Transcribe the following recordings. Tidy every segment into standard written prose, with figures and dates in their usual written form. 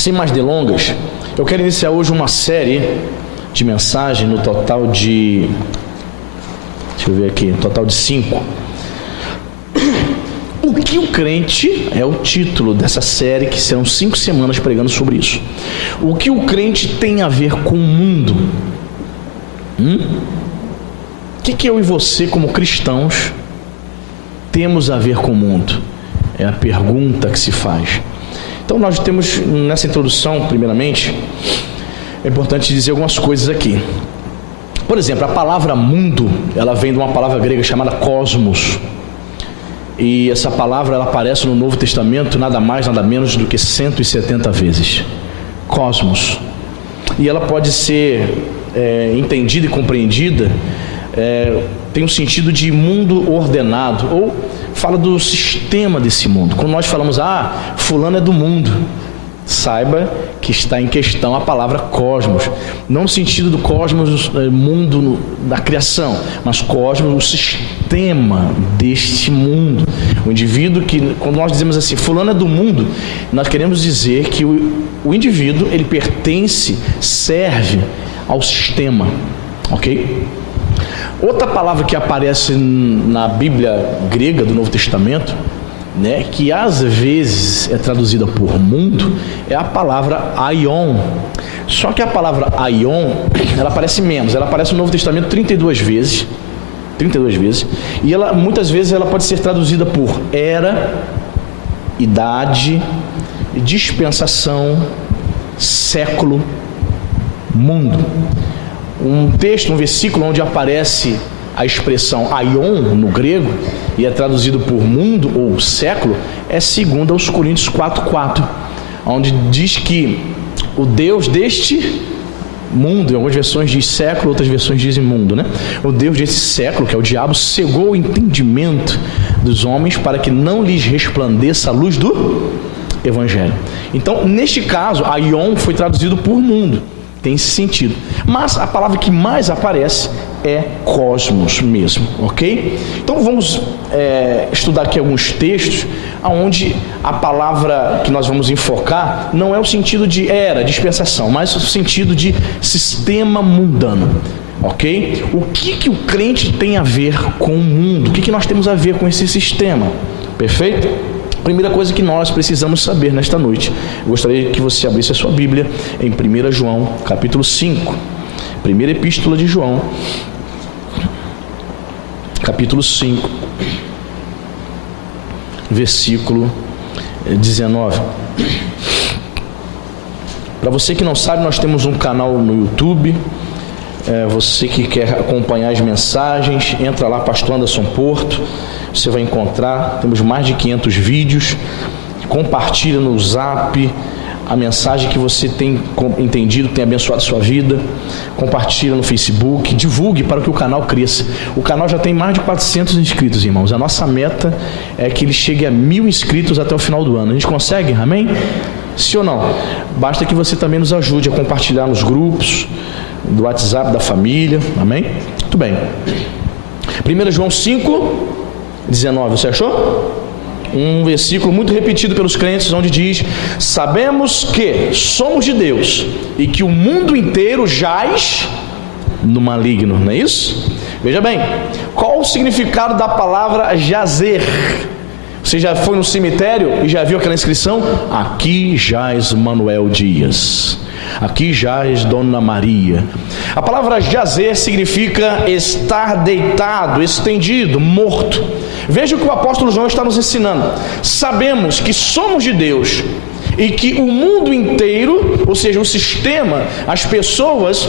Sem mais delongas, eu quero iniciar hoje uma série de mensagens no total de... Deixa eu ver aqui, no total de 5. O que o crente é o título dessa série, que serão 5 semanas pregando sobre isso. O que o crente tem a ver com o mundo? O que eu e você, como cristãos, temos a ver com o mundo? É a pergunta que se faz. Então nós temos, nessa introdução, primeiramente, é importante dizer algumas coisas aqui. Por exemplo, a palavra mundo, ela vem de uma palavra grega chamada cosmos. E essa palavra, ela aparece no Novo Testamento nada mais, nada menos do que 170 vezes. Cosmos. E ela pode ser entendida e compreendida, tem um sentido de mundo ordenado, ou fala do sistema desse mundo. Quando nós falamos, fulano é do mundo, saiba que está em questão a palavra cosmos, não no sentido do cosmos, mundo da criação, mas cosmos, o sistema deste mundo. O indivíduo que, quando nós dizemos assim, fulano é do mundo, nós queremos dizer que o indivíduo, ele pertence, serve ao sistema, ok? Outra palavra que aparece na Bíblia grega do Novo Testamento, que às vezes é traduzida por mundo, é a palavra aion. Só que a palavra aion, ela aparece menos, ela aparece no Novo Testamento 32 vezes, e ela, muitas vezes ela pode ser traduzida por era, idade, dispensação, século, mundo. Um texto, um versículo onde aparece a expressão aion no grego e é traduzido por mundo ou século, é 2 Coríntios 4:4, onde diz que o Deus deste mundo, em algumas versões diz século, outras versões dizem mundo, O Deus desse século, que é o diabo, cegou o entendimento dos homens para que não lhes resplandeça a luz do Evangelho. Então, neste caso, aion foi traduzido por mundo. Tem esse sentido. Mas a palavra que mais aparece é cosmos mesmo, ok? Então vamos estudar aqui alguns textos onde a palavra que nós vamos enfocar não é o sentido de era, dispensação, mas o sentido de sistema mundano, ok? O que o crente tem a ver com o mundo? O que nós temos a ver com esse sistema? Perfeito? Primeira coisa que nós precisamos saber nesta noite, eu gostaria que você abrisse a sua Bíblia em 1 João, capítulo 5, primeira epístola de João, capítulo 5, versículo 19. Para você que não sabe, nós temos um canal no YouTube. Você que quer acompanhar as mensagens, entra lá, Pastor Anderson Porto, você vai encontrar, temos mais de 500 vídeos. Compartilha no Zap a mensagem que você tem entendido, tem abençoado a sua vida. Compartilha no Facebook, divulgue para que o canal cresça. O canal já tem mais de 400 inscritos, irmãos. A nossa meta é que ele chegue a 1000 inscritos até o final do ano. A gente consegue? Amém? Sim ou não? Basta que você também nos ajude a compartilhar nos grupos do WhatsApp da família. Amém? Muito bem. 1 João 5, 19, você achou? Um versículo muito repetido pelos crentes, onde diz: sabemos que somos de Deus e que o mundo inteiro jaz no maligno, não é isso? Veja bem, qual o significado da palavra jazer? Você já foi no cemitério e já viu aquela inscrição? Aqui jaz Manuel Dias, aqui jaz Dona Maria. A palavra jazer significa estar deitado, estendido, morto. Veja o que o apóstolo João está nos ensinando. Sabemos que somos de Deus e que o mundo inteiro, ou seja, o sistema, as pessoas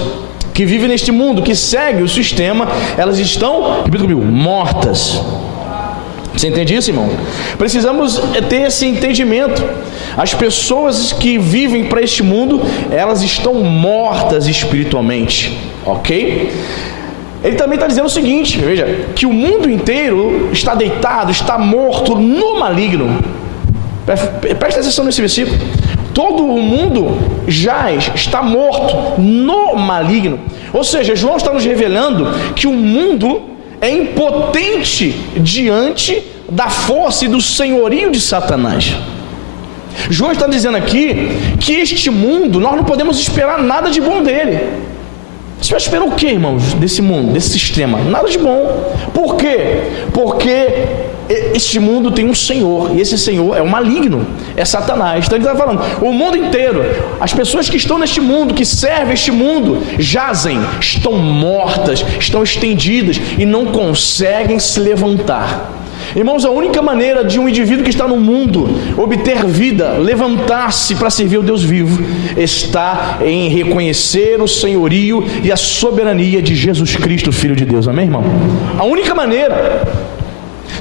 que vivem neste mundo, que seguem o sistema, elas estão, repita comigo, mortas. Você entende isso, irmão? Precisamos ter esse entendimento. As pessoas que vivem para este mundo, elas estão mortas espiritualmente, ok? Ele também está dizendo o seguinte, veja, que o mundo inteiro está deitado, está morto no maligno. Presta atenção nesse versículo. Todo o mundo jaz, está morto no maligno. Ou seja, João está nos revelando que o mundo é impotente diante da força e do senhorio de Satanás. João está dizendo aqui que este mundo, nós não podemos esperar nada de bom dele. Você vai esperar o que, irmãos, desse mundo, desse sistema? Nada de bom. Por quê? Porque este mundo tem um Senhor, e esse Senhor é o maligno, é Satanás. Então ele está falando, o mundo inteiro, as pessoas que estão neste mundo, que servem este mundo, jazem, estão mortas, estão estendidas e não conseguem se levantar. Irmãos, a única maneira de um indivíduo que está no mundo obter vida, levantar-se para servir o Deus vivo, está em reconhecer o senhorio e a soberania de Jesus Cristo, Filho de Deus. Amém, irmão? A única maneira.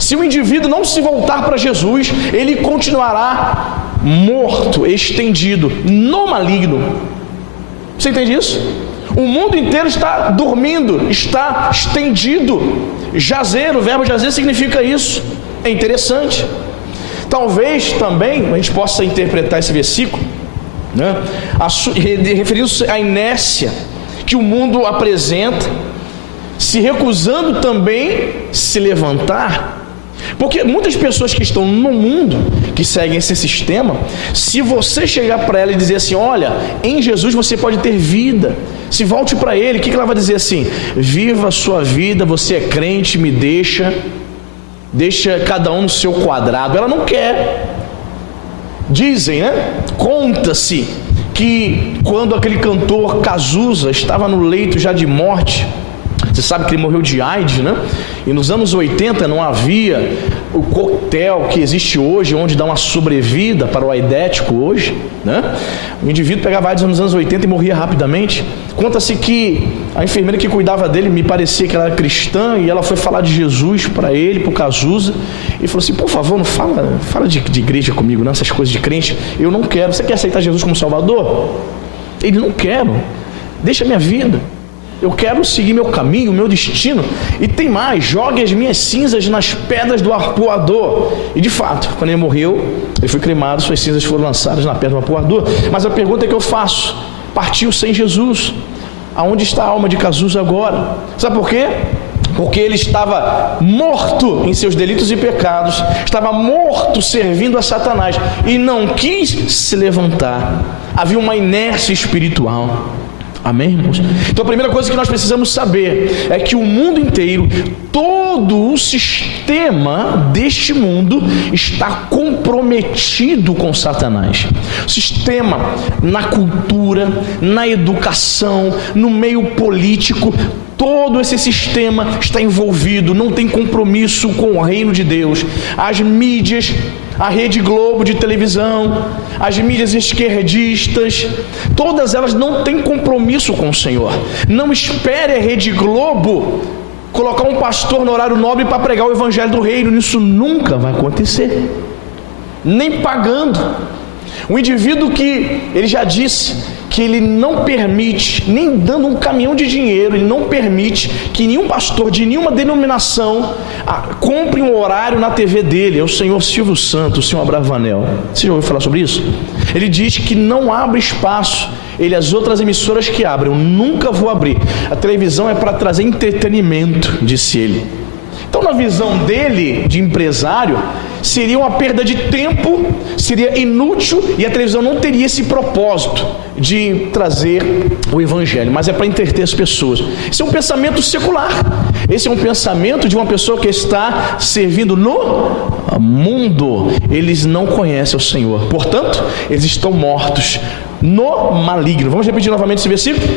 Se o indivíduo não se voltar para Jesus, ele continuará morto, estendido no maligno. Você entende isso? O mundo inteiro está dormindo, está estendido. Jazer, o verbo jazer significa isso. É interessante. Talvez também a gente possa interpretar esse versículo, né, referindo-se à inércia que o mundo apresenta, se recusando também se levantar. Porque muitas pessoas que estão no mundo, que seguem esse sistema, se você chegar para ela e dizer assim, olha, em Jesus você pode ter vida, se volte para Ele, o que ela vai dizer assim? Viva a sua vida, você é crente, me deixa cada um no seu quadrado. Ela não quer. Dizem, né? Conta-se que quando aquele cantor Cazuza estava no leito já de morte, você sabe que ele morreu de AIDS, né? E nos anos 80 não havia o coquetel que existe hoje, onde dá uma sobrevida para o aidético hoje, né? O indivíduo pegava AIDS nos anos 80 e morria rapidamente. Conta-se que a enfermeira que cuidava dele, me parecia que ela era cristã, e ela foi falar de Jesus para ele, para o Cazuza, e falou assim, por favor, não fala de igreja comigo, não, essas coisas de crente, eu não quero. Você quer aceitar Jesus como Salvador? Ele, não quero, deixa a minha vida. Eu quero seguir meu caminho, meu destino. E tem mais, jogue as minhas cinzas nas pedras do arpoador. E de fato, quando ele morreu, ele foi cremado, suas cinzas foram lançadas na pedra do arpoador. Mas a pergunta que eu faço, partiu sem Jesus, aonde está a alma de Cazuza agora? Sabe por quê? Porque ele estava morto em seus delitos e pecados, estava morto servindo a Satanás, e não quis se levantar. Havia uma inércia espiritual. Amém, irmãos? Então a primeira coisa que nós precisamos saber é que o mundo inteiro, todo o sistema deste mundo está comprometido com Satanás. O sistema na cultura, na educação, no meio político, todo esse sistema está envolvido, não tem compromisso com o reino de Deus. As mídias, a Rede Globo de televisão, as mídias esquerdistas, todas elas não têm compromisso com o Senhor. Não espere a Rede Globo colocar um pastor no horário nobre para pregar o evangelho do reino. Isso nunca vai acontecer, nem pagando. O indivíduo que, ele já disse que ele não permite, nem dando um caminhão de dinheiro, ele não permite que nenhum pastor de nenhuma denominação compre um horário na TV dele. É o senhor Silvio Santos, o senhor Abravanel. Você já ouviu falar sobre isso? Ele diz que não abre espaço. Ele, as outras emissoras que abrem, eu nunca vou abrir. A televisão é para trazer entretenimento, disse ele. Então, na visão dele, de empresário, seria uma perda de tempo, seria inútil, e a televisão não teria esse propósito de trazer o evangelho, mas é para entreter as pessoas. Esse é um pensamento secular, esse é um pensamento de uma pessoa que está servindo no mundo. Eles não conhecem o Senhor, portanto, eles estão mortos no maligno. Vamos repetir novamente esse versículo?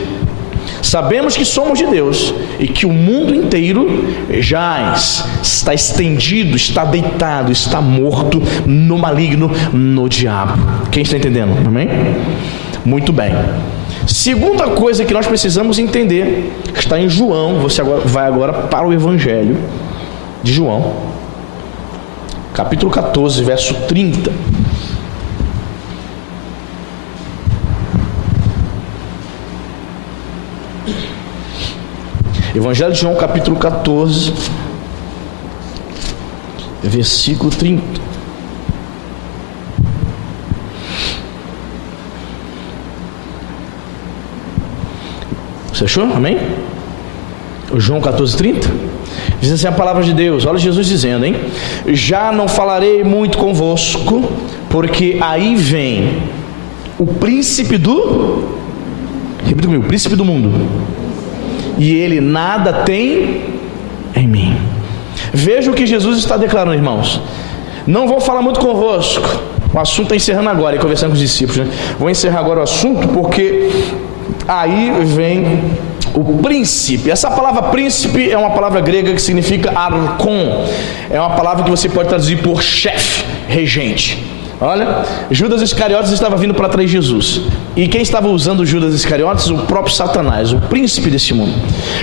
Sabemos que somos de Deus e que o mundo inteiro jaz, está estendido, está deitado, está morto no maligno, no diabo. Quem está entendendo? Amém? Muito bem. Segunda coisa que nós precisamos entender, está em João. Você vai agora para o Evangelho de João, capítulo 14, verso 30. Evangelho de João, capítulo 14, versículo 30. Você achou? Amém? João 14, 30. Diz assim a palavra de Deus. Olha Jesus dizendo, hein? Já não falarei muito convosco porque aí vem o príncipe repita comigo, o príncipe do mundo, e ele nada tem em mim. Veja o que Jesus está declarando, irmãos. Não vou falar muito convosco, o assunto está encerrando agora, e conversando com os discípulos, né? Vou encerrar agora o assunto, porque aí vem o príncipe. Essa palavra príncipe é uma palavra grega que significa arcon. É uma palavra que você pode traduzir por chefe, regente. Olha, Judas Iscariotes estava vindo para trás de Jesus. E quem estava usando Judas Iscariotes? O próprio Satanás, o príncipe desse mundo.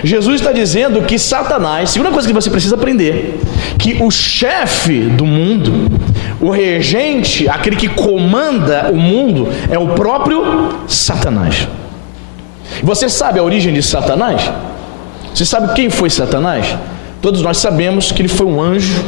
Jesus está dizendo que Satanás, segunda coisa que você precisa aprender, que o chefe do mundo, o regente, aquele que comanda o mundo, é o próprio Satanás. Você sabe a origem de Satanás? Você sabe quem foi Satanás? Todos nós sabemos que ele foi um anjo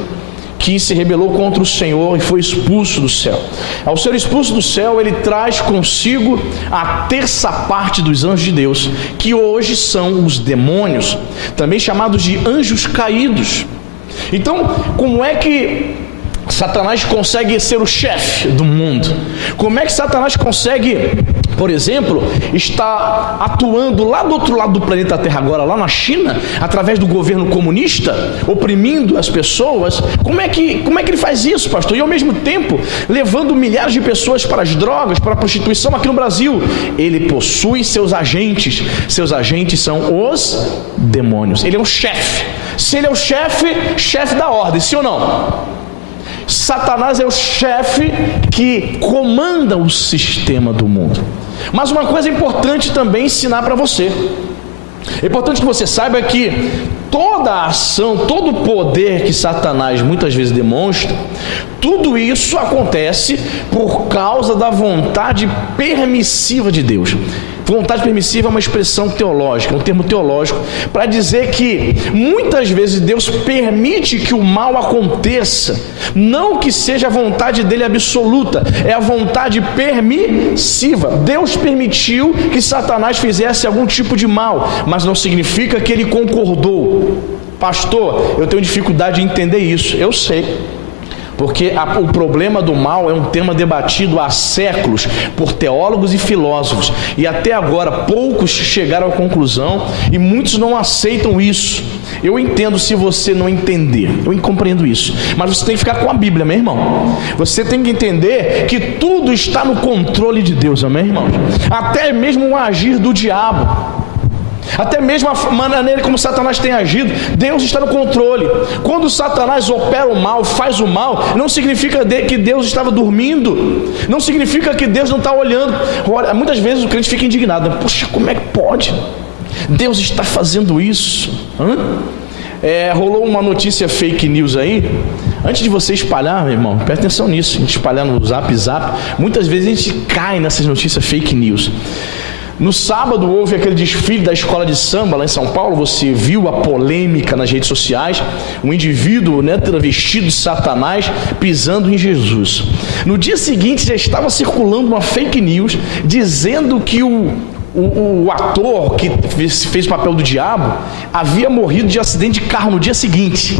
que se rebelou contra o Senhor e foi expulso do céu. Ao ser expulso do céu, ele traz consigo a terça parte dos anjos de Deus, que hoje são os demônios, também chamados de anjos caídos. Então, como é que Satanás consegue ser o chefe do mundo? Como é que Satanás consegue, por exemplo, estar atuando lá do outro lado do planeta Terra agora, lá na China, através do governo comunista, oprimindo as pessoas? Como é que ele faz isso, pastor? E ao mesmo tempo, levando milhares de pessoas para as drogas, para a prostituição aqui no Brasil. Ele possui seus agentes são os demônios. Ele é um chefe. Se ele é o chefe da ordem, sim ou não? Satanás é o chefe que comanda o sistema do mundo. Mas uma coisa importante também ensinar para você. É importante que você saiba que toda a ação, todo o poder que Satanás muitas vezes demonstra, tudo isso acontece por causa da vontade permissiva de Deus. Vontade permissiva é uma expressão teológica, um termo teológico, para dizer que muitas vezes Deus permite que o mal aconteça, não que seja a vontade dele absoluta, é a vontade permissiva. Deus permitiu que Satanás fizesse algum tipo de mal, mas não significa que ele concordou. Pastor, eu tenho dificuldade de entender isso. Eu sei. Porque o problema do mal é um tema debatido há séculos por teólogos e filósofos, e até agora poucos chegaram à conclusão, e muitos não aceitam isso. Eu entendo se você não entender, eu compreendo isso, mas você tem que ficar com a Bíblia, meu irmão. Você tem que entender que tudo está no controle de Deus, amém, irmão? Até mesmo o agir do diabo, até mesmo a maneira como Satanás tem agido, Deus está no controle. Quando Satanás opera o mal, faz o mal, não significa que Deus estava dormindo, não significa que Deus não está olhando. Muitas vezes o crente fica indignado: poxa, como é que pode? Deus está fazendo isso? Rolou uma notícia fake news aí. Antes de você espalhar, meu irmão, presta atenção nisso. A gente espalhar no zap, muitas vezes a gente cai nessas notícias fake news. No sábado houve aquele desfile da escola de samba lá em São Paulo. Você viu a polêmica nas redes sociais, um indivíduo, travestido de Satanás pisando em Jesus. No dia seguinte já estava circulando uma fake news dizendo que o ator que fez o papel do diabo havia morrido de acidente de carro no dia seguinte.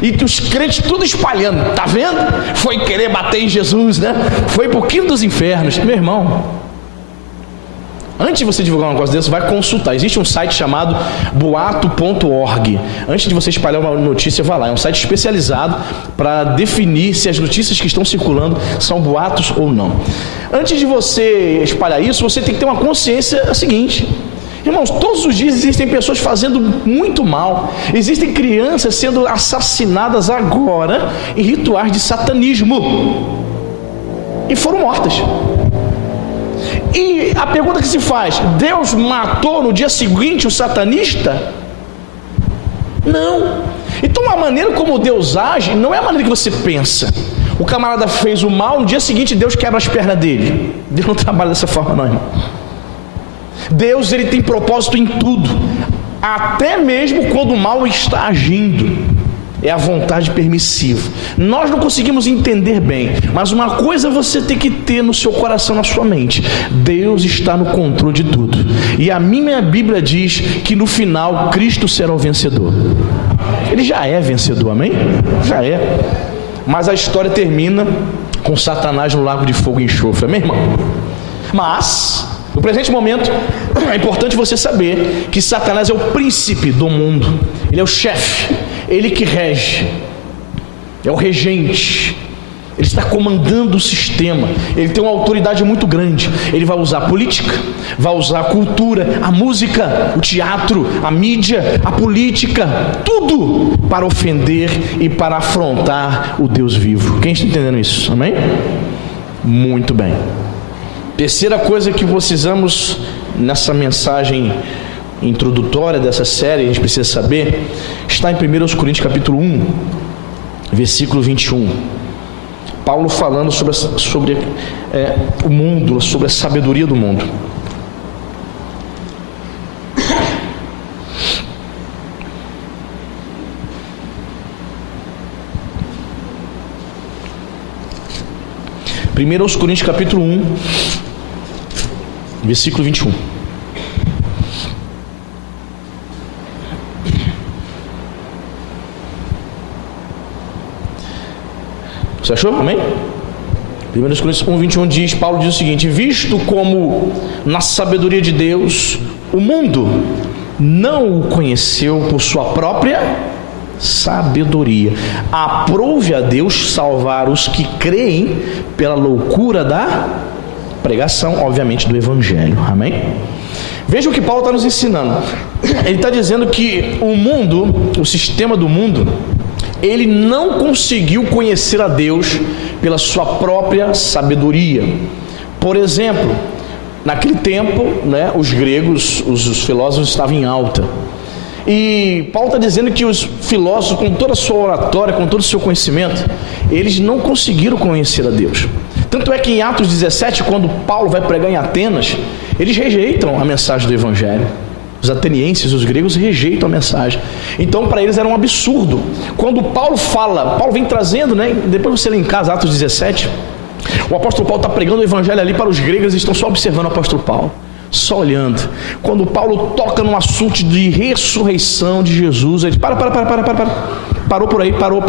E os crentes tudo espalhando: tá vendo? Foi querer bater em Jesus, né? Foi pro quinto dos infernos. Meu irmão, antes de você divulgar um negócio desse, vai consultar. Existe um site chamado boato.org. Antes de você espalhar uma notícia, vá lá. É um site especializado para definir se as notícias que estão circulando são boatos ou não. Antes de você espalhar isso, você tem que ter uma consciência seguinte: irmãos, todos os dias existem pessoas fazendo muito mal. Existem crianças sendo assassinadas agora em rituais de satanismo, e foram mortas. E a pergunta que se faz: Deus matou no dia seguinte o satanista? Não. Então a maneira como Deus age não é a maneira que você pensa. O camarada fez o mal, no dia seguinte Deus quebra as pernas dele. Deus não trabalha dessa forma, não, irmão. Deus, ele tem propósito em tudo, até mesmo quando o mal está agindo. É a vontade permissiva. Nós não conseguimos entender bem, mas uma coisa você tem que ter no seu coração, na sua mente: Deus está no controle de tudo. E a minha Bíblia diz que no final Cristo será o vencedor. Ele já é vencedor, amém? Já é. Mas a história termina com Satanás no lago de fogo e enxofre, amém, irmão? Mas, no presente momento, é importante você saber que Satanás é o príncipe do mundo, ele é o chefe, ele que rege, é o regente, ele está comandando o sistema, ele tem uma autoridade muito grande. Ele vai usar a política, vai usar a cultura, a música, o teatro, a mídia, a política, tudo para ofender e para afrontar o Deus vivo. Quem está entendendo isso? Amém? Muito bem. Terceira coisa que precisamos nessa mensagem introdutória dessa série, a gente precisa saber, está em 1 Coríntios capítulo 1, versículo 21. Paulo falando sobre o mundo, sobre a sabedoria do mundo. Primeiro aos Coríntios capítulo 1, versículo 21. Você achou? Amém? 1 Coríntios 1, 21 diz, Paulo diz o seguinte: visto como na sabedoria de Deus o mundo não o conheceu por sua própria sabedoria, aprove a Deus salvar os que creem pela loucura da pregação, obviamente, do Evangelho. Amém? Veja o que Paulo está nos ensinando. Ele está dizendo que o mundo, o sistema do mundo, ele não conseguiu conhecer a Deus pela sua própria sabedoria. Por exemplo, naquele tempo, os gregos, os filósofos estavam em alta. E Paulo está dizendo que os filósofos, com toda a sua oratória, com todo o seu conhecimento, eles não conseguiram conhecer a Deus. Tanto é que em Atos 17, quando Paulo vai pregar em Atenas, eles rejeitam a mensagem do Evangelho. Os atenienses, os gregos, rejeitam a mensagem. Então, para eles era um absurdo. Quando Paulo fala, Paulo vem trazendo, depois você lê em casa, Atos 17, o apóstolo Paulo está pregando o evangelho ali para os gregos, eles estão só observando o apóstolo Paulo, só olhando. Quando Paulo toca no assunto de ressurreição de Jesus, ele parou por aí, parou.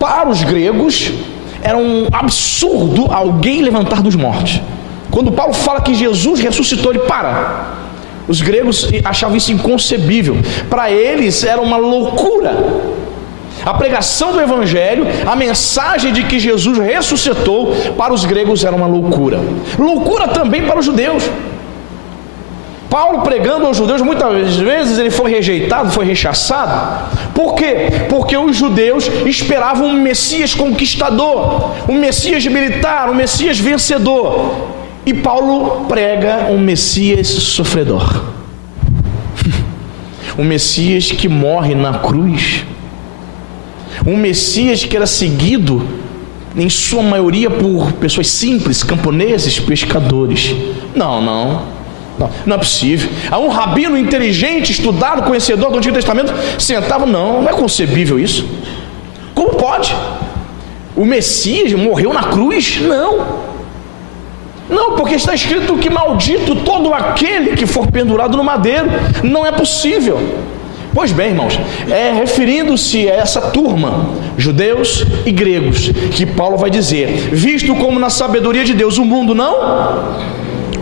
Para os gregos, era um absurdo alguém levantar dos mortos. Quando Paulo fala que Jesus ressuscitou, ele para. Os gregos achavam isso inconcebível. Para eles era uma loucura. A pregação do Evangelho, a mensagem de que Jesus ressuscitou, para os gregos era uma loucura. Loucura também para os judeus. Paulo pregando aos judeus, muitas vezes ele foi rejeitado, foi rechaçado. Por quê? Porque os judeus esperavam um Messias conquistador, um Messias militar, um Messias vencedor. E Paulo prega um Messias sofredor, um Messias que morre na cruz, um Messias que era seguido em sua maioria por pessoas simples, camponeses, pescadores. Não é possível. Um rabino inteligente, estudado, conhecedor do Antigo Testamento sentava, não é concebível isso. Como pode? O Messias morreu na cruz? Não, porque está escrito que maldito todo aquele que for pendurado no madeiro. Não é possível. Pois bem, irmãos, referindo-se a essa turma, judeus e gregos, que Paulo vai dizer, visto como na sabedoria de Deus o mundo não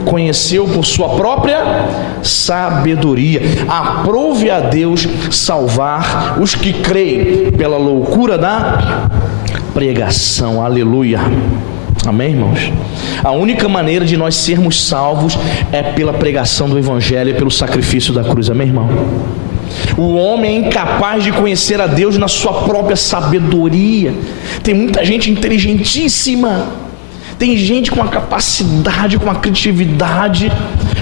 conheceu por sua própria sabedoria, aprove a Deus salvar os que creem pela loucura da pregação. Aleluia. Amém, irmãos? A única maneira de nós sermos salvos é pela pregação do Evangelho e pelo sacrifício da cruz. Amém, irmão? O homem é incapaz de conhecer a Deus na sua própria sabedoria. Tem muita gente inteligentíssima, tem gente com uma capacidade, com uma criatividade,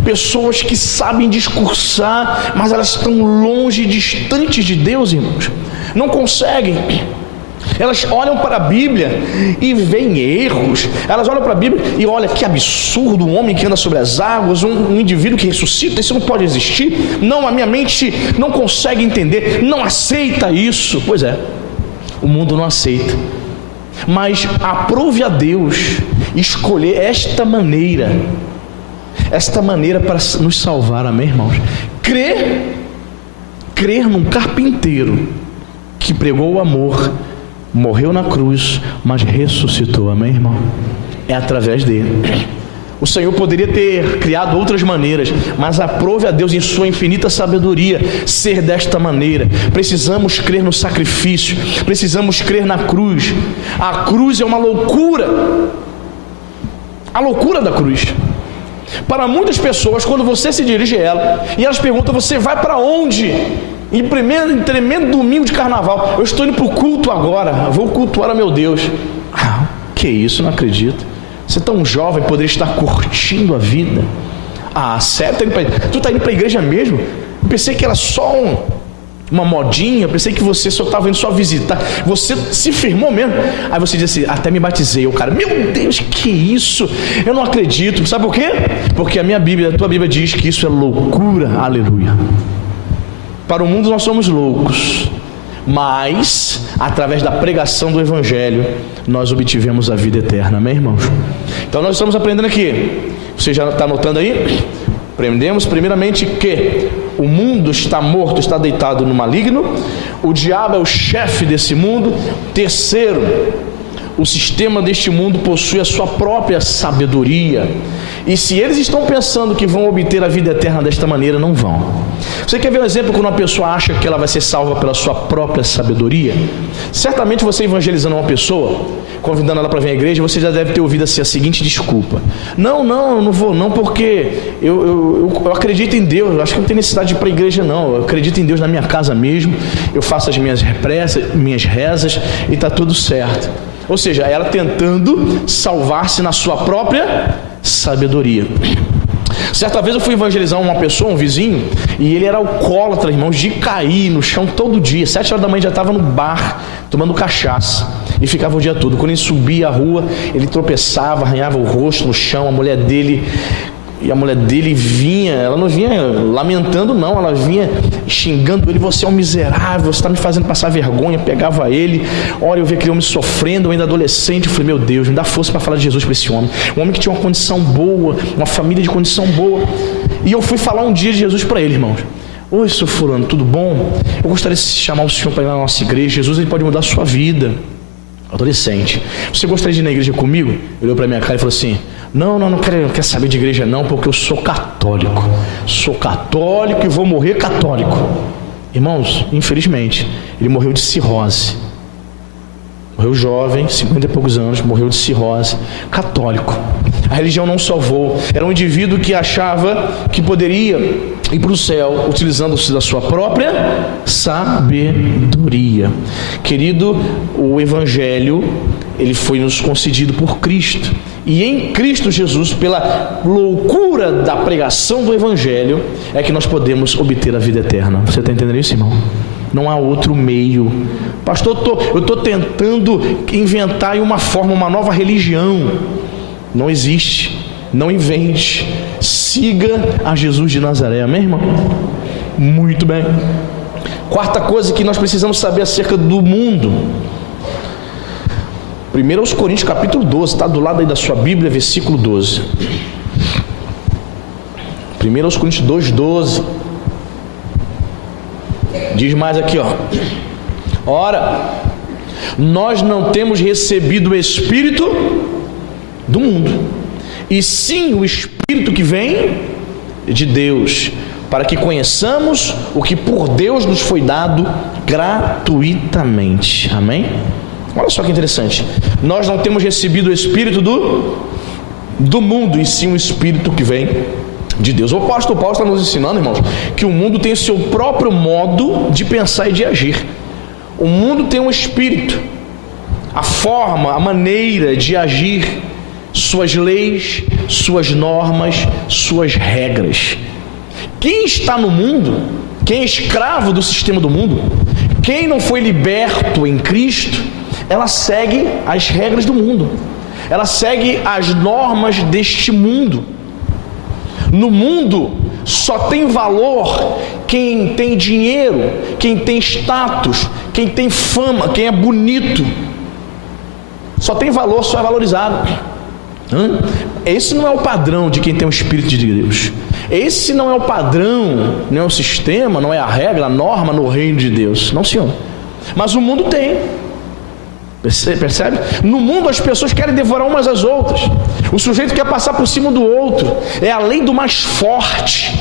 pessoas que sabem discursar, mas elas estão longe, distantes de Deus, irmãos. Não conseguem. Elas olham para a Bíblia e veem erros. Elas olham para a Bíblia e olham que absurdo, um homem que anda sobre as águas, um indivíduo que ressuscita, isso não pode existir. Não, a minha mente não consegue entender, não aceita isso. Pois é, o mundo não aceita. Mas aprove a Deus escolher esta maneira para nos salvar. Amém, irmãos? Crer num carpinteiro que pregou o amor morreu na cruz, mas ressuscitou, amém, irmão? É através dele. O Senhor poderia ter criado outras maneiras, mas aprove a Deus em sua infinita sabedoria ser desta maneira. Precisamos crer no sacrifício, precisamos crer na cruz. A cruz é uma loucura, a loucura da cruz. Para muitas pessoas, quando você se dirige a ela e elas perguntam: você vai para onde? Em tremendo domingo de carnaval, eu estou indo para o culto agora, vou cultuar a meu Deus. Que isso, não acredito. Você é tão jovem, poderia estar curtindo a vida. Sério? Tu está indo para a igreja mesmo? Eu pensei que era só uma modinha, eu pensei que você só estava indo só visitar. Você se firmou mesmo. Aí você diz assim: até me batizei. O cara: meu Deus, que isso? Eu não acredito. Sabe por quê? Porque a tua Bíblia diz que isso é loucura. Aleluia. Para o mundo nós somos loucos, mas através da pregação do Evangelho nós obtivemos a vida eterna, amém, irmãos? Então nós estamos aprendendo aqui. Você já está anotando aí? Aprendemos primeiramente que o mundo está morto, está deitado no maligno. O diabo é o chefe desse mundo. Terceiro, o sistema deste mundo possui a sua própria sabedoria. E se eles estão pensando que vão obter a vida eterna desta maneira, não vão. Você quer ver um exemplo quando uma pessoa acha que ela vai ser salva pela sua própria sabedoria? Certamente você evangelizando uma pessoa, convidando ela para vir à igreja, você já deve ter ouvido assim a seguinte desculpa: eu não vou não, porque eu acredito em Deus, eu acho que não tem necessidade de ir para a igreja não, eu acredito em Deus na minha casa mesmo, eu faço as minhas rezas e está tudo certo. Ou seja, ela tentando salvar-se na sua própria sabedoria. Certa vez eu fui evangelizar uma pessoa, um vizinho, e ele era alcoólatra, irmãos, de cair no chão todo dia. 7 horas da manhã já estava no bar tomando cachaça e ficava o dia todo. Quando ele subia a rua, ele tropeçava, arranhava o rosto no chão. A mulher dele vinha, ela não vinha lamentando não, ela vinha xingando ele: você é um miserável, você está me fazendo passar vergonha. Pegava ele, olha, eu vi aquele homem sofrendo, eu ainda adolescente, eu falei: meu Deus, me dá força para falar de Jesus para esse homem. Um homem que tinha uma condição boa, uma família de condição boa. E eu fui falar um dia de Jesus para ele, irmãos. Oi, seu fulano, tudo bom? Eu gostaria de chamar o senhor para ir na nossa igreja. Jesus, ele pode mudar a sua vida. Adolescente: você gostaria de ir na igreja comigo? Ele olhou para minha cara e falou assim: não quero saber de igreja não, porque eu sou católico e vou morrer católico. Irmãos, infelizmente, ele morreu de cirrose. Morreu jovem, 50 e poucos anos, morreu de cirrose, católico. A religião não salvou. Era um indivíduo que achava que poderia ir para o céu utilizando-se da sua própria sabedoria. Querido, o Evangelho, ele foi nos concedido por Cristo. E em Cristo Jesus, pela loucura da pregação do Evangelho, é que nós podemos obter a vida eterna. Você está entendendo isso, irmão? Não há outro meio. Pastor, eu estou tentando inventar uma forma, uma nova religião. Não existe. Não invente. Siga a Jesus de Nazaré, amém, irmão? Muito bem. Quarta coisa que nós precisamos saber acerca do mundo. 1 Coríntios capítulo 12, está do lado aí da sua Bíblia, versículo 12. 1 Coríntios 2:12. Diz mais aqui, ó: ora, nós não temos recebido o Espírito do mundo, e sim o Espírito que vem de Deus, para que conheçamos o que por Deus nos foi dado gratuitamente. Amém? Olha só que interessante. Nós não temos recebido o Espírito do mundo, e sim o Espírito que vem de Deus. O apóstolo Paulo está nos ensinando, irmãos, que o mundo tem o seu próprio modo de pensar e de agir. O mundo tem um espírito, a forma, a maneira de agir, suas leis, suas normas, suas regras. Quem está no mundo, quem é escravo do sistema do mundo, quem não foi liberto em Cristo, ela segue as regras do mundo, ela segue as normas deste mundo. No mundo só tem valor quem tem dinheiro, quem tem status, quem tem fama, quem é bonito. Só tem valor, só é valorizado. Esse não é o padrão de quem tem o Espírito de Deus. Esse não é o padrão, não é o sistema, não é a regra, a norma no reino de Deus. Não, senhor. Mas o mundo tem. Percebe? No mundo as pessoas querem devorar umas às outras. O sujeito quer passar por cima do outro. É a lei do mais forte.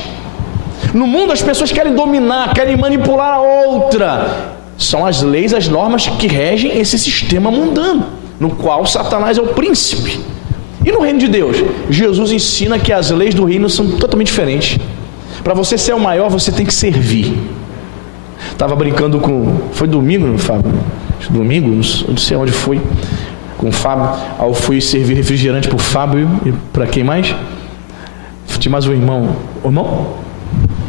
No mundo as pessoas querem dominar, querem manipular a outra. São as leis, as normas que regem esse sistema mundano, no qual Satanás é o príncipe. E no reino de Deus, Jesus ensina que as leis do reino são totalmente diferentes. Para você ser o maior, você tem que servir. Estava brincando com... Foi domingo, Fábio? Domingo, não sei onde foi, com o Fábio. Aí eu fui servir refrigerante para o Fábio e para quem mais? Tinha mais um irmão. O irmão?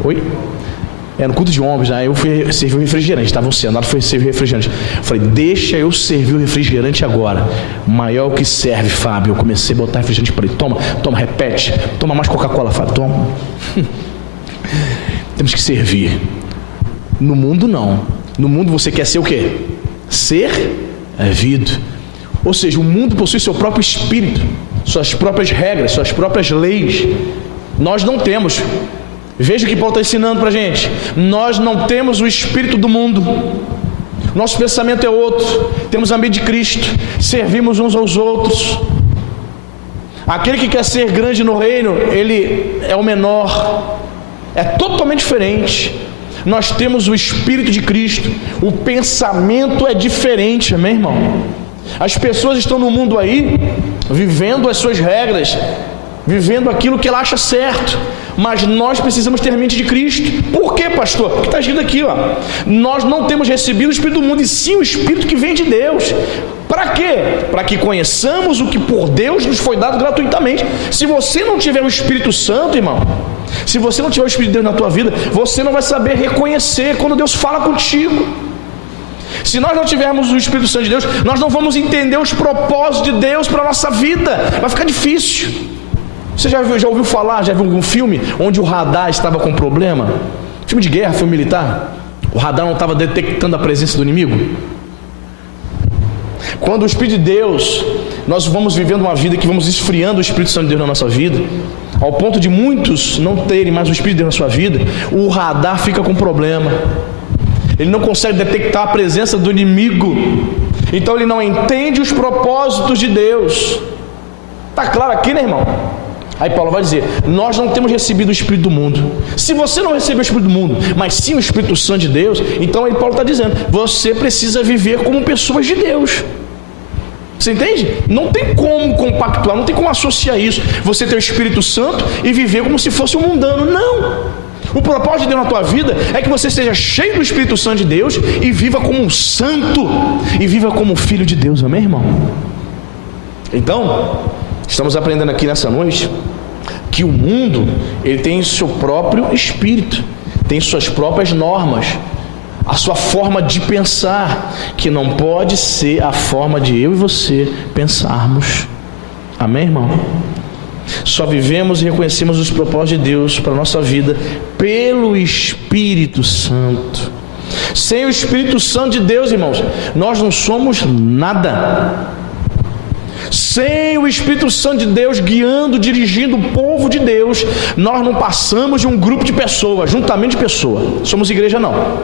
Oi? No culto de homens, aí eu fui servir o refrigerante. Estavam sentados, fui servir o refrigerante. Eu falei, deixa eu servir o refrigerante agora. Maior o que serve, Fábio. Eu comecei a botar refrigerante para ele. Toma, repete. Toma mais Coca-Cola, Fábio, toma. Temos que servir. No mundo não. No mundo você quer ser o quê? Servido. Ou seja, o mundo possui seu próprio espírito, suas próprias regras, suas próprias leis. Nós não temos. Veja o que Paulo está ensinando para a gente. Nós não temos o espírito do mundo. Nosso pensamento é outro. Temos a mente de Cristo. Servimos uns aos outros. Aquele que quer ser grande no reino, ele é o menor. É totalmente diferente. Nós temos o espírito de Cristo. O pensamento é diferente, amém, irmão? As pessoas estão no mundo aí, vivendo as suas regras, vivendo aquilo que ela acha certo. Mas nós precisamos ter a mente de Cristo. Por quê, pastor? Porque está escrito aqui, ó. Nós não temos recebido o Espírito do mundo, e sim o Espírito que vem de Deus. Para quê? Para que conheçamos o que por Deus nos foi dado gratuitamente. Se você não tiver o Espírito Santo, irmão, se você não tiver o Espírito de Deus na tua vida, você não vai saber reconhecer quando Deus fala contigo. Se nós não tivermos o Espírito Santo de Deus, nós não vamos entender os propósitos de Deus para a nossa vida. Vai ficar difícil. Você já ouviu falar, já viu algum filme onde o radar estava com problema? Filme de guerra, filme militar. O radar não estava detectando a presença do inimigo. Quando o Espírito de Deus, nós vamos vivendo uma vida que vamos esfriando o Espírito Santo de Deus na nossa vida, ao ponto de muitos não terem mais o Espírito de Deus na sua vida, o radar fica com problema. Ele não consegue detectar a presença do inimigo. Então ele não entende os propósitos de Deus. Está claro aqui, né, irmão? Aí Paulo vai dizer, nós não temos recebido o Espírito do mundo. Se você não recebeu o Espírito do mundo, mas sim o Espírito Santo de Deus, então aí Paulo está dizendo, você precisa viver como pessoas de Deus. Você entende? Não tem como compactuar, não tem como associar isso. Você ter o Espírito Santo e viver como se fosse um mundano. Não! O propósito de Deus na tua vida é que você seja cheio do Espírito Santo de Deus e viva como um santo, e viva como um filho de Deus, amém, irmão? Então, estamos aprendendo aqui nessa noite que o mundo, ele tem seu próprio espírito, tem suas próprias normas, a sua forma de pensar, que não pode ser a forma de eu e você pensarmos. Amém, irmão? Só vivemos e reconhecemos os propósitos de Deus para a nossa vida pelo Espírito Santo. Sem o Espírito Santo de Deus, irmãos, nós não somos nada. Sem o Espírito Santo de Deus guiando, dirigindo o povo de Deus, nós não passamos de um grupo de pessoas, juntamento de pessoas. Somos igreja não.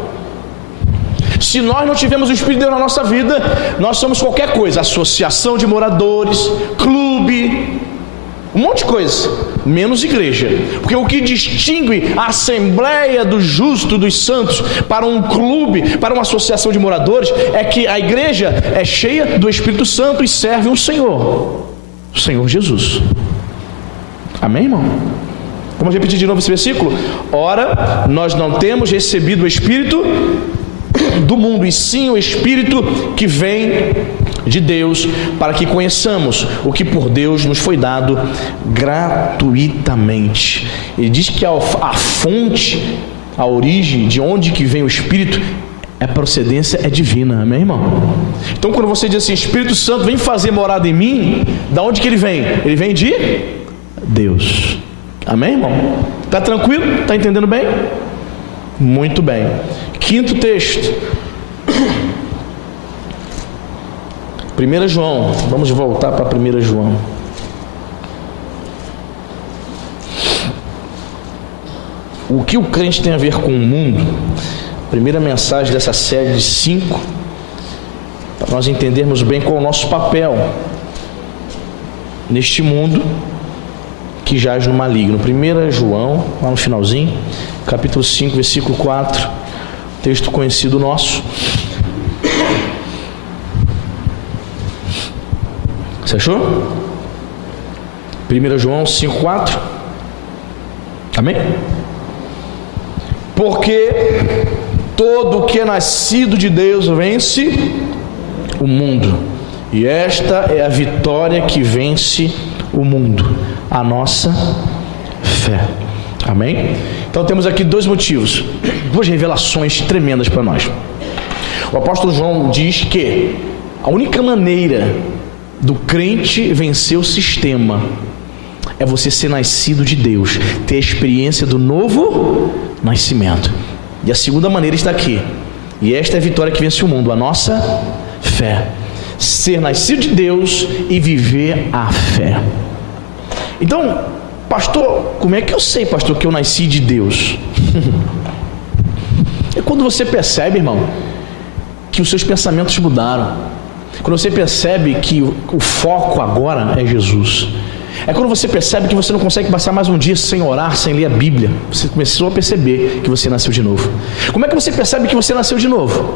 Se nós não tivermos o Espírito de Deus na nossa vida, nós somos qualquer coisa, associação de moradores, clube, um monte de coisa, menos igreja. Porque o que distingue a Assembleia do Justo, dos Santos, para um clube, para uma associação de moradores, é que a igreja é cheia do Espírito Santo e serve um Senhor, o Senhor Jesus. Amém, irmão? Vamos repetir de novo esse versículo? Ora, nós não temos recebido o Espírito do mundo, e sim o Espírito que vem de Deus, para que conheçamos o que por Deus nos foi dado gratuitamente. Ele diz que a fonte, a origem, de onde que vem o Espírito, a procedência é divina, amém, irmão? Então quando você diz assim, Espírito Santo vem fazer morada em mim, da onde que ele vem? Ele vem de Deus, amém, irmão? Está tranquilo? Está entendendo bem? Muito bem. Quinto texto, 1 João, vamos voltar para 1 João. O que o crente tem a ver com o mundo? Primeira mensagem dessa série de 5, para nós entendermos bem qual é o nosso papel neste mundo que jaz no maligno. 1 João, lá no finalzinho, capítulo 5, versículo 4, texto conhecido nosso. Você achou? 1 João 5, 4. Amém? Porque todo o que é nascido de Deus vence o mundo, e esta é a vitória que vence o mundo, a nossa fé. Amém? Então temos aqui dois motivos, duas revelações tremendas para nós. O apóstolo João diz que a única maneira do crente vencer o sistema é você ser nascido de Deus, ter a experiência do novo nascimento. E a segunda maneira está aqui, e esta é a vitória que vence o mundo, a nossa fé. Ser nascido de Deus e viver a fé. Então, pastor, como é que eu sei, pastor, que eu nasci de Deus? É quando você percebe, irmão, que os seus pensamentos mudaram. Quando você percebe que o foco agora é Jesus. É quando você percebe que você não consegue passar mais um dia sem orar, sem ler a Bíblia. Você começou a perceber que você nasceu de novo. Como é que você percebe que você nasceu de novo?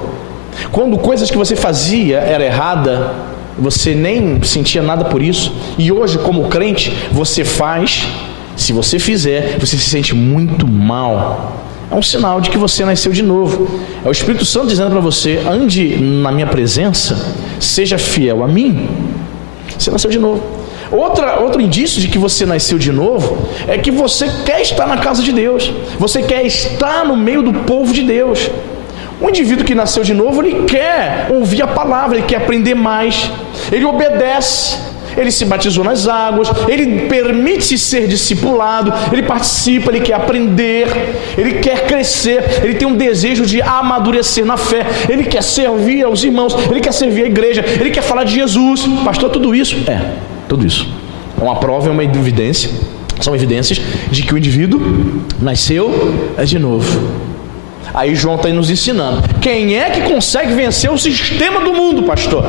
Quando coisas que você fazia era errada, você nem sentia nada por isso, e hoje, como crente, você faz. Se você fizer, você se sente muito mal. É um sinal de que você nasceu de novo. É o Espírito Santo dizendo para você: ande na minha presença, seja fiel a mim. Você nasceu de novo. Outro indício de que você nasceu de novo é que você quer estar na casa de Deus, você quer estar no meio do povo de Deus. Um indivíduo que nasceu de novo, ele quer ouvir a palavra, ele quer aprender mais, ele obedece, ele se batizou nas águas, ele permite ser discipulado, ele participa, ele quer aprender, ele quer crescer, ele tem um desejo de amadurecer na fé, ele quer servir aos irmãos, ele quer servir a igreja, ele quer falar de Jesus. Pastor, tudo isso? Tudo isso é uma prova, é uma evidência, são evidências de que o indivíduo nasceu de novo. Aí João está nos ensinando. Quem é que consegue vencer o sistema do mundo, pastor?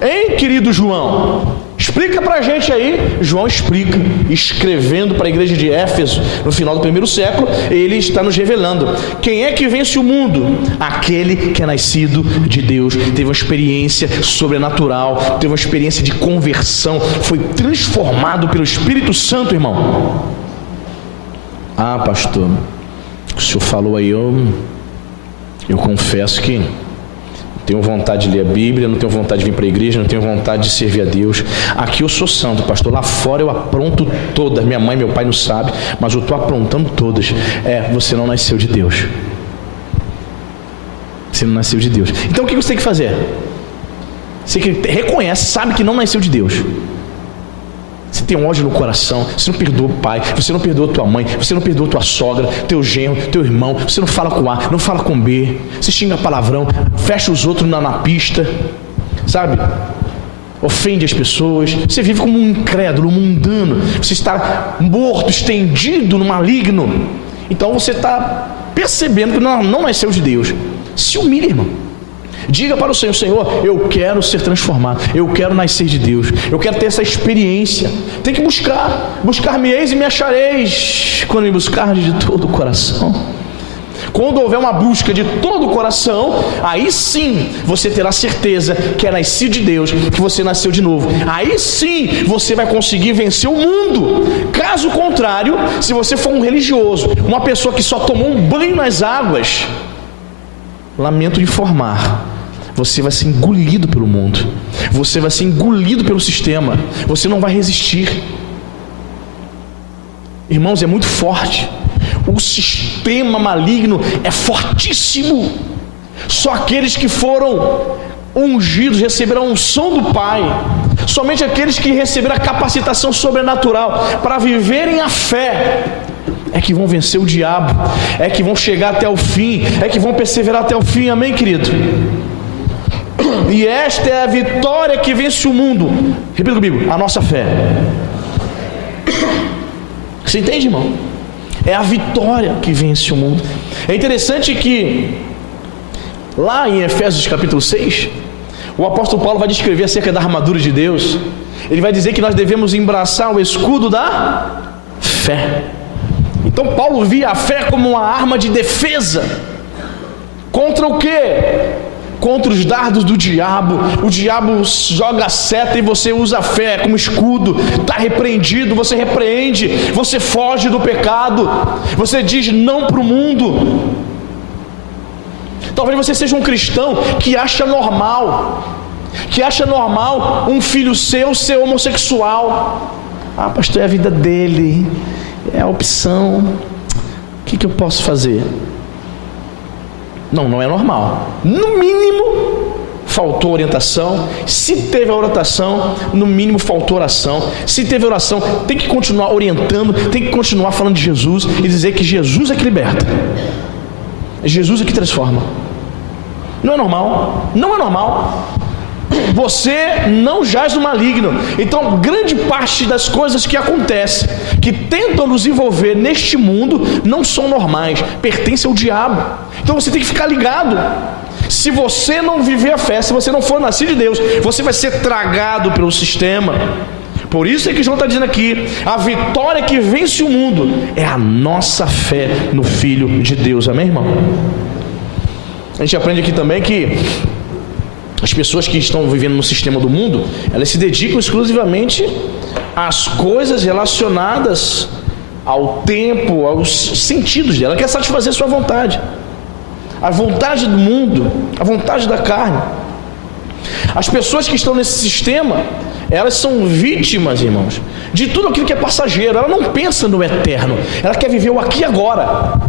Hein, querido João? Explica para a gente aí. João explica, escrevendo para a igreja de Éfeso, no final do primeiro século, ele está nos revelando. Quem é que vence o mundo? Aquele que é nascido de Deus, teve uma experiência sobrenatural, teve uma experiência de conversão, foi transformado pelo Espírito Santo, irmão. Ah, pastor, o senhor falou aí, eu confesso que tenho vontade de ler a Bíblia, não tenho vontade de vir para a igreja, não tenho vontade de servir a Deus. Aqui eu sou santo, pastor, lá fora eu apronto todas. Minha mãe e meu pai não sabem, mas eu estou aprontando todas. Você não nasceu de Deus. Você não nasceu de Deus. Então o que você tem que fazer? Você que reconhece, sabe que não nasceu de Deus. Você tem ódio no coração, você não perdoa o pai, você não perdoa tua mãe, você não perdoa tua sogra, teu genro, teu irmão, você não fala com A, não fala com B, você xinga palavrão, fecha os outros na pista, sabe? Ofende as pessoas, você vive como um incrédulo, um mundano, você está morto, estendido no maligno. Então você está percebendo que não nasceu de Deus. Se humilhe, irmão. Diga para o Senhor: Senhor, eu quero ser transformado, eu quero nascer de Deus, eu quero ter essa experiência. Tem que buscar-me-eis e me achareis, quando me buscardes de todo o coração. Quando houver uma busca de todo o coração, aí sim você terá certeza que é nascido de Deus, que você nasceu de novo. Aí sim você vai conseguir vencer o mundo. Caso contrário, se você for um religioso, uma pessoa que só tomou um banho nas águas, lamento informar, você vai ser engolido pelo mundo, você vai ser engolido pelo sistema, você não vai resistir. Irmãos, é muito forte, o sistema maligno é fortíssimo. Só aqueles que foram ungidos receberão a unção do Pai, somente aqueles que receberam a capacitação sobrenatural para viverem a fé é que vão vencer o diabo, é que vão chegar até o fim, é que vão perseverar até o fim. Amém, querido? E esta é a vitória que vence o mundo. Repita comigo: a nossa fé. Você entende, irmão? É a vitória que vence o mundo. É interessante que lá em Efésios capítulo 6, O apóstolo Paulo vai descrever acerca da armadura de Deus. Ele vai dizer que nós devemos embraçar o escudo da fé. Então Paulo via a fé como uma arma de defesa. Contra o quê? Contra os dardos do diabo. O diabo joga a seta e você usa a fé como escudo. Está repreendido, você repreende, você foge do pecado, você diz não para o mundo. Talvez você seja um cristão que acha normal um filho seu ser homossexual. Ah, pastor, é a vida dele, é a opção, o que eu posso fazer? Não é normal. No mínimo faltou orientação. Se teve a orientação, no mínimo faltou oração. Se teve oração, tem que continuar orientando, tem que continuar falando de Jesus e dizer que Jesus é que liberta, Jesus é que transforma. Não é normal, não é normal. Você não jaz no maligno. Então grande parte das coisas que acontecem, que tentam nos envolver neste mundo, não são normais, pertencem ao diabo. Então você tem que ficar ligado. Se você não viver a fé, se você não for nascido de Deus, você vai ser tragado pelo sistema. Por isso é que João está dizendo aqui, a vitória que vence o mundo é a nossa fé no Filho de Deus. Amém, irmão? A gente aprende aqui também que as pessoas que estão vivendo no sistema do mundo, elas se dedicam exclusivamente às coisas relacionadas ao tempo, aos sentidos dela. Ela quer satisfazer a sua vontade, a vontade do mundo, a vontade da carne. As pessoas que estão nesse sistema, elas são vítimas, irmãos, de tudo aquilo que é passageiro. Ela não pensa no eterno, ela quer viver o aqui e agora.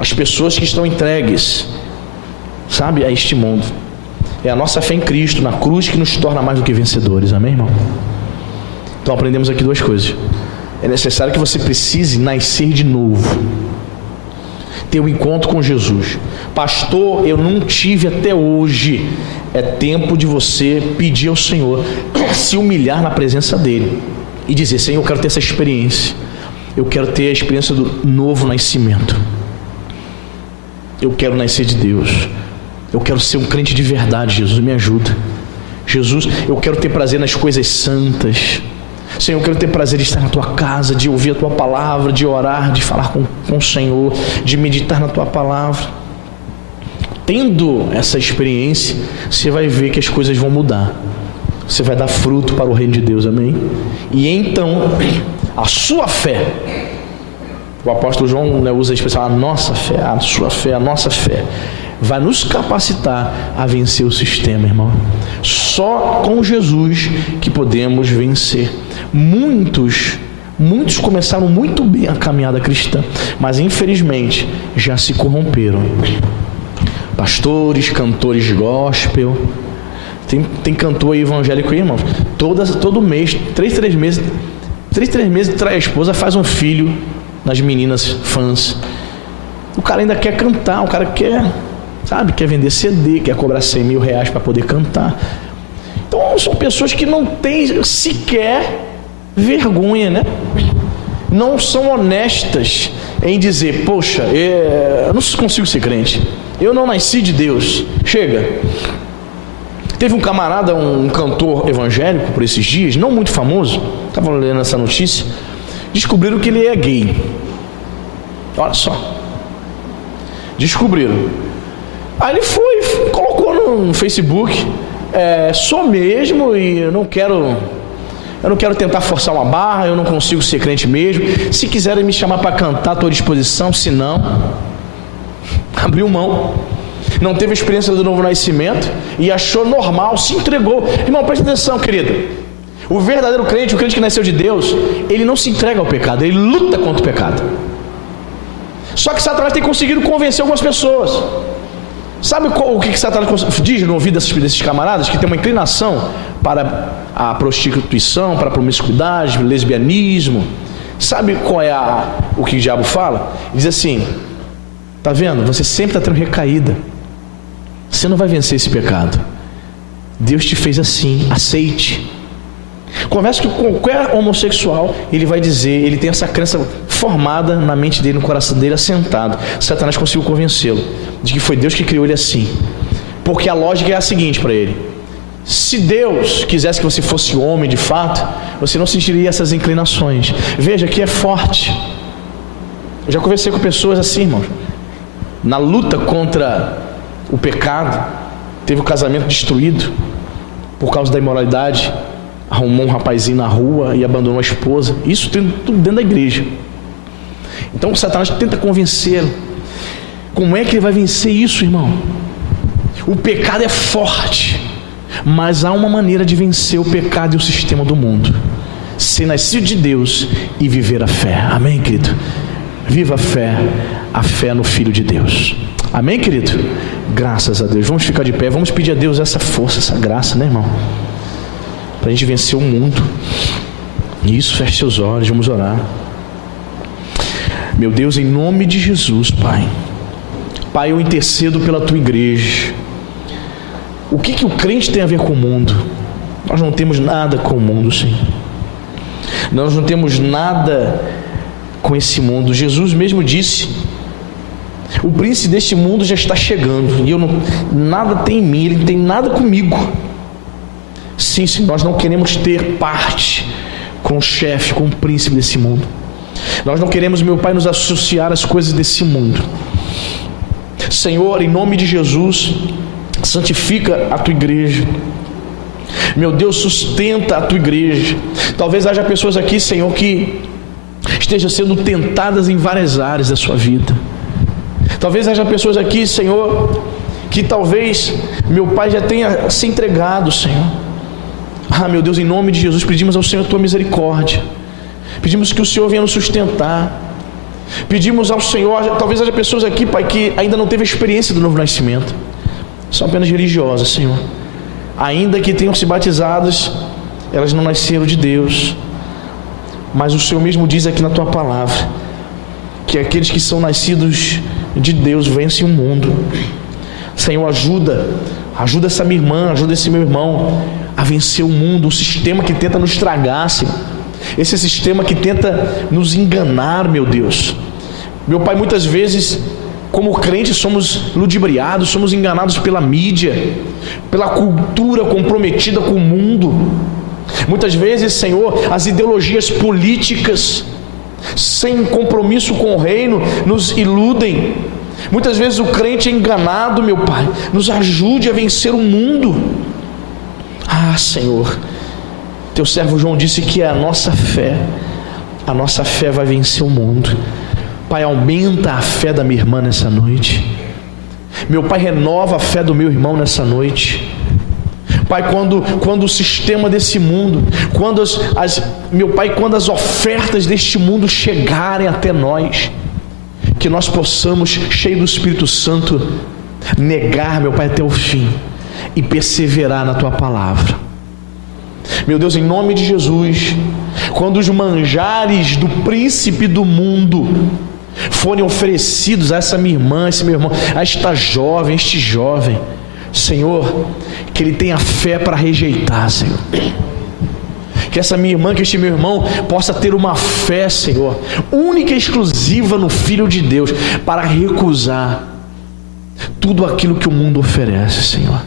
As pessoas que estão entregues, sabe, a este mundo, é a nossa fé em Cristo, na cruz, que nos torna mais do que vencedores. Amém, irmão? Então aprendemos aqui duas coisas. É necessário que você precise nascer de novo, ter um encontro com Jesus. Pastor, eu não tive até hoje. É tempo de você pedir ao Senhor, se humilhar na presença dele e dizer: Senhor, eu quero ter essa experiência, eu quero ter a experiência do novo nascimento, eu quero nascer de Deus, eu quero ser um crente de verdade. Jesus, me ajuda. Jesus, eu quero ter prazer nas coisas santas. Senhor, eu quero ter prazer de estar na tua casa, de ouvir a tua palavra, de orar, de falar com o Senhor, de meditar na tua palavra. Tendo essa experiência, você vai ver que as coisas vão mudar, você vai dar fruto para o reino de Deus. Amém? E então a sua fé, o apóstolo João, né, usa a expressão a nossa fé, a sua fé, a nossa fé, vai nos capacitar a vencer o sistema, irmão. Só com Jesus que podemos vencer. Muitos começaram muito bem a caminhada cristã, mas infelizmente já se corromperam. Pastores, cantores de gospel, tem cantor aí evangélico aí, irmão, todo mês, 3 meses trai a esposa, faz um filho nas meninas fãs. O cara ainda quer cantar, o cara quer vender CD, quer cobrar 100 mil reais para poder cantar. Então são pessoas que não têm sequer vergonha, né? Não são honestas em dizer: poxa, eu não consigo ser crente, eu não nasci de Deus. Chega. Teve um camarada, um cantor evangélico por esses dias, não muito famoso, estava lendo essa notícia, descobriram que ele é gay. Olha só, descobriram. Aí ele colocou no Facebook: sou mesmo, e eu não quero tentar forçar uma barra, eu não consigo ser crente mesmo. Se quiserem me chamar para cantar, estou à disposição. Se não, abriu mão, não teve experiência do novo nascimento e achou normal, se entregou. Irmão, preste atenção, querido. O verdadeiro crente, o crente que nasceu de Deus, ele não se entrega ao pecado, ele luta contra o pecado. Só que Satanás tem conseguido convencer algumas pessoas. Sabe o que Satanás diz no ouvido desses camaradas? Que tem uma inclinação para a prostituição, para a promiscuidade, lesbianismo. Sabe qual é o que o diabo fala? Ele diz assim: tá vendo? Você sempre está tendo recaída, você não vai vencer esse pecado. Deus te fez assim, aceite. Conversa com qualquer homossexual, ele vai dizer, ele tem essa crença formada na mente dele, no coração dele, assentado. Satanás conseguiu convencê-lo de que foi Deus que criou ele assim. Porque a lógica é a seguinte para ele: se Deus quisesse que você fosse homem de fato, você não sentiria essas inclinações. Veja que é forte. Eu já conversei com pessoas assim, irmãos, na luta contra o pecado, teve o casamento destruído por causa da imoralidade, arrumou um rapazinho na rua e abandonou a esposa. Isso tudo dentro da igreja. Então Satanás tenta convencê-lo. Como é que ele vai vencer isso, irmão? O pecado é forte, mas há uma maneira de vencer o pecado e o sistema do mundo: ser nascido de Deus e viver a fé. Amém, querido? Viva a fé no Filho de Deus. Amém, querido? Graças a Deus. Vamos ficar de pé, vamos pedir a Deus essa força, essa graça, né, irmão? Para a gente vencer o mundo. Isso, feche seus olhos, vamos orar. Meu Deus, em nome de Jesus, Pai, eu intercedo pela Tua igreja. O que o crente tem a ver com o mundo? Nós não temos nada com o mundo, Senhor. Nós não temos nada com esse mundo. Jesus mesmo disse: o príncipe deste mundo já está chegando, e nada tem em mim, ele não tem nada comigo. Sim, Senhor, nós não queremos ter parte com o chefe, com o príncipe desse mundo. Nós não queremos, meu Pai, nos associar às coisas desse mundo. Senhor, em nome de Jesus, santifica a Tua igreja. Meu Deus, sustenta a Tua igreja. Talvez haja pessoas aqui, Senhor, que estejam sendo tentadas em várias áreas da sua vida. Talvez haja pessoas aqui, Senhor, que talvez, meu Pai, já tenha se entregado, Senhor. Meu Deus, em nome de Jesus, pedimos ao Senhor a Tua misericórdia. Pedimos que o Senhor venha nos sustentar. Pedimos ao Senhor, talvez haja pessoas aqui, Pai, que ainda não teve a experiência do novo nascimento, são apenas religiosas, Senhor. Ainda que tenham se batizadas, elas não nasceram de Deus. Mas o Senhor mesmo diz aqui na Tua palavra que aqueles que são nascidos de Deus vencem o mundo. Senhor, ajuda essa minha irmã, ajuda esse meu irmão a vencer o mundo, o sistema que tenta nos tragar, Senhor. Esse sistema que tenta nos enganar, meu Deus. Meu Pai, muitas vezes, como crentes, somos ludibriados, somos enganados pela mídia, pela cultura comprometida com o mundo. Muitas vezes, Senhor, as ideologias políticas, sem compromisso com o reino, nos iludem. Muitas vezes o crente é enganado, meu Pai. Nos ajude a vencer o mundo. Senhor, Teu servo João disse que a nossa fé vai vencer o mundo. Pai, aumenta a fé da minha irmã nessa noite. Meu Pai, renova a fé do meu irmão nessa noite. Pai, quando o sistema desse mundo, meu Pai, quando as ofertas deste mundo chegarem até nós, que nós possamos, cheio do Espírito Santo, negar, meu Pai, até o fim e perseverar na Tua palavra. Meu Deus, em nome de Jesus, quando os manjares do príncipe do mundo forem oferecidos a essa minha irmã, esse meu irmão, a esta jovem, este jovem, Senhor, que ele tenha fé para rejeitar, Senhor. Que essa minha irmã, que este meu irmão possa ter uma fé, Senhor, única e exclusiva no Filho de Deus, para recusar tudo aquilo que o mundo oferece, Senhor.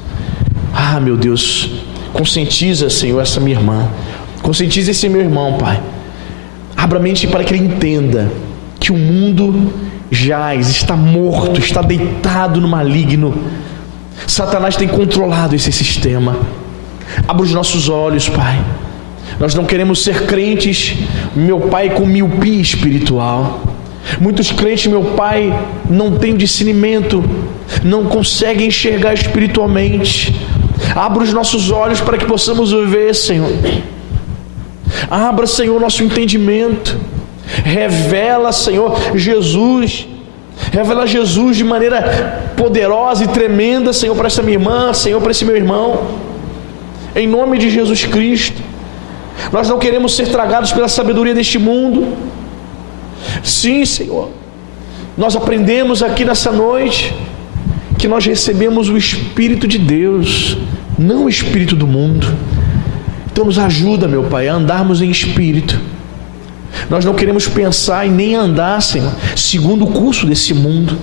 Meu Deus, conscientiza, Senhor, essa minha irmã, conscientiza esse meu irmão, Pai. Abra a mente para que ele entenda que o mundo jaz, está morto, está deitado no maligno. Satanás tem controlado esse sistema. Abra os nossos olhos, Pai. Nós não queremos ser crentes, meu Pai, com miopia espiritual. Muitos crentes, meu Pai, não têm discernimento, não conseguem enxergar espiritualmente. Abra os nossos olhos para que possamos ver, Senhor. Abra, Senhor, nosso entendimento. Revela, Senhor, Jesus. Revela Jesus de maneira poderosa e tremenda, Senhor, para essa minha irmã, Senhor, para esse meu irmão. Em nome de Jesus Cristo. Nós não queremos ser tragados pela sabedoria deste mundo. Sim, Senhor. Nós aprendemos aqui nessa noite que nós recebemos o Espírito de Deus, não o Espírito do mundo. Então nos ajuda, meu Pai, a andarmos em Espírito. Nós não queremos pensar e nem andar, Senhor, segundo o curso desse mundo.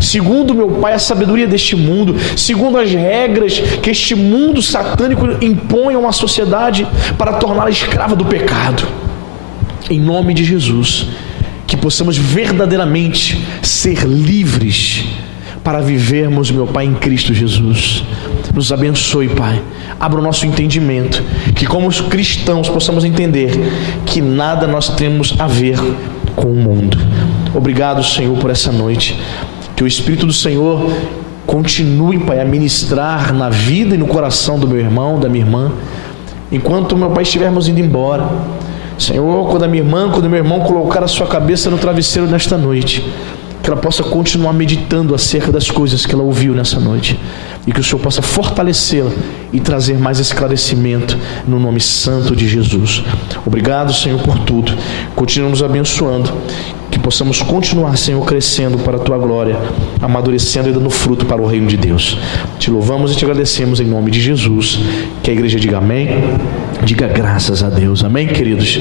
segundo, meu Pai, a sabedoria deste mundo, segundo as regras que este mundo satânico impõe a uma sociedade para torná-la escrava do pecado. Em nome de Jesus, que possamos verdadeiramente ser livres para vivermos, meu Pai, em Cristo Jesus. Nos abençoe, Pai. Abra o nosso entendimento, que como os cristãos possamos entender que nada nós temos a ver com o mundo. Obrigado, Senhor, por essa noite. Que o Espírito do Senhor continue, Pai, a ministrar na vida e no coração do meu irmão, da minha irmã, enquanto, meu Pai, estivermos indo embora. Senhor, quando a minha irmã, quando o meu irmão colocar a sua cabeça no travesseiro nesta noite, que ela possa continuar meditando acerca das coisas que ela ouviu nessa noite, e que o Senhor possa fortalecê-la e trazer mais esclarecimento no nome santo de Jesus. Obrigado, Senhor, por tudo. Continua nos abençoando, que possamos continuar, Senhor, crescendo para a Tua glória, amadurecendo e dando fruto para o reino de Deus. Te louvamos e te agradecemos em nome de Jesus. Que a igreja diga amém, diga graças a Deus. Amém, queridos?